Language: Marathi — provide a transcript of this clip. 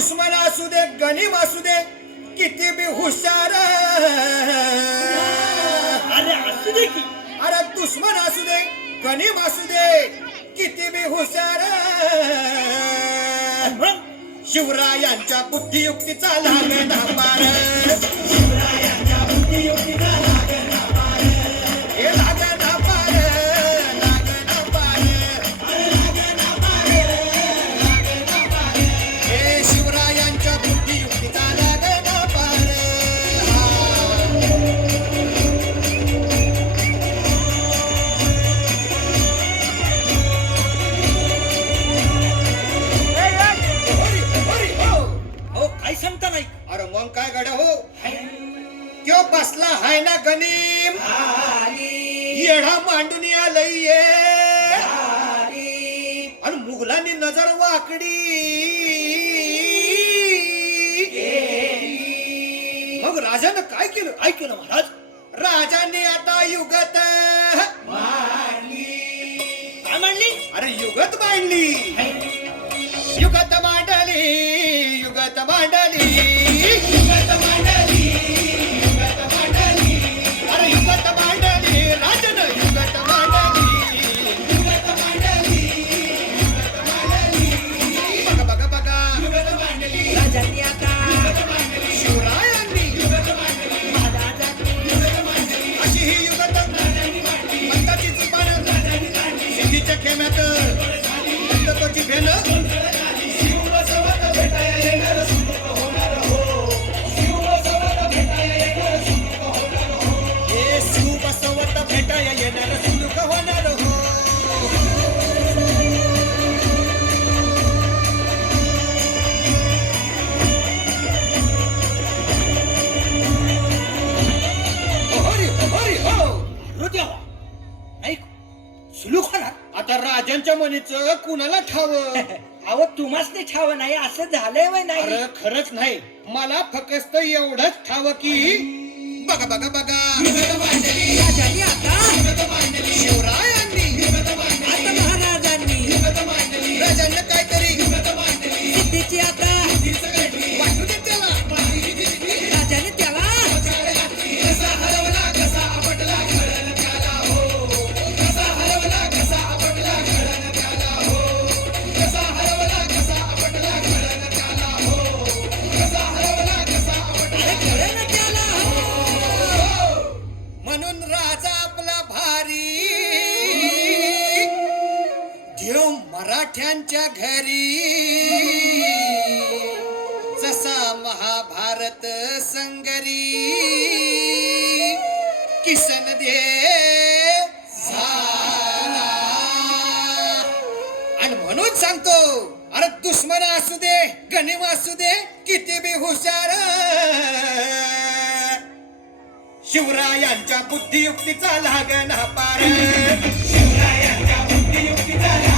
दुश्मन असू दे गणिम असू दे किती बी हुशार, अरे असू दे की, अरे दुश्मन असू दे गणिम असू दे किती बी हुशार, शिवरायांच्या बुद्धियुक्तीचा लागला पार, शिवरायांच्या बुद्धियुक्तीचा लागला पार, हे लागला पार, लागला पार, लागला पार, लागला पार, हे शिवरायांच्या बुद्धियुक्तीचा लागला पार. काय सांगता नाही? अरे मग काय गड्या हो, त्यो बसला हाय ना गणिम, येढा मांडून आलंय आणि मुघलांनी नजर वाकडी, मग राजानं काय केलं? काय केलं महाराज? राजाने आता युगत काय म्हणली? अरे युगत मांडली, युगत मांडली, युगत मांडली, युगत मांडली, युगत मांडली, अरे युगत मांडली, राजानं युगत मांडली, युगत मांडली, युगत मांडली, बघा बघा बघा, युगत मांडली, राजांनी आता युगत मांडली, शिवरायांनी युगत मांडली, महाराजांनी युगत मांडली, अशी ही युगत राजांनी मांडली, पंताची जुबान राजांनी काढली, सिद्धीच्या खेम्यात पंततोची भेन भेटाया येणार सुख होणार हो. हरी हरी हो हृदयाला ऐक, सुलूक होणार. आता राजांच्या म्हणीचं कुणाला ठाव? अहो तुम्हाच नाही ठाव नाही, असं झालंय वय नाही. अरे खरंच नाही, मला फक्त एवढंच ठाव की बघा बघा बघा, राजांनी आता शिवरायांनी आता महाराजांनी राजांना काहीतरी सिद्धीची आता वाटू दे त्याला, राजाने त्याला कसा हरवला कसा आपटला घडण त्याला हो, कसा हरवला कसा आपटला घडण त्याला हो, कसा हरवला कसा आपटला घडण त्याला हो, कसा हरवला कसा आपटला घडण त्याला हो. म्हणून राजा आपला भारी देव मराठ्यांच्या घरी, जसा महाभारत संगरी किसन दे झाला. आणि म्हणून सांगतो, अरे दुश्मन असू दे गणिम असू दे किती बी हुशार, शिवरायांच्या बुद्धियुक्तीचा लागना पार, शिवरायांच्या बुद्धियुक्तीचा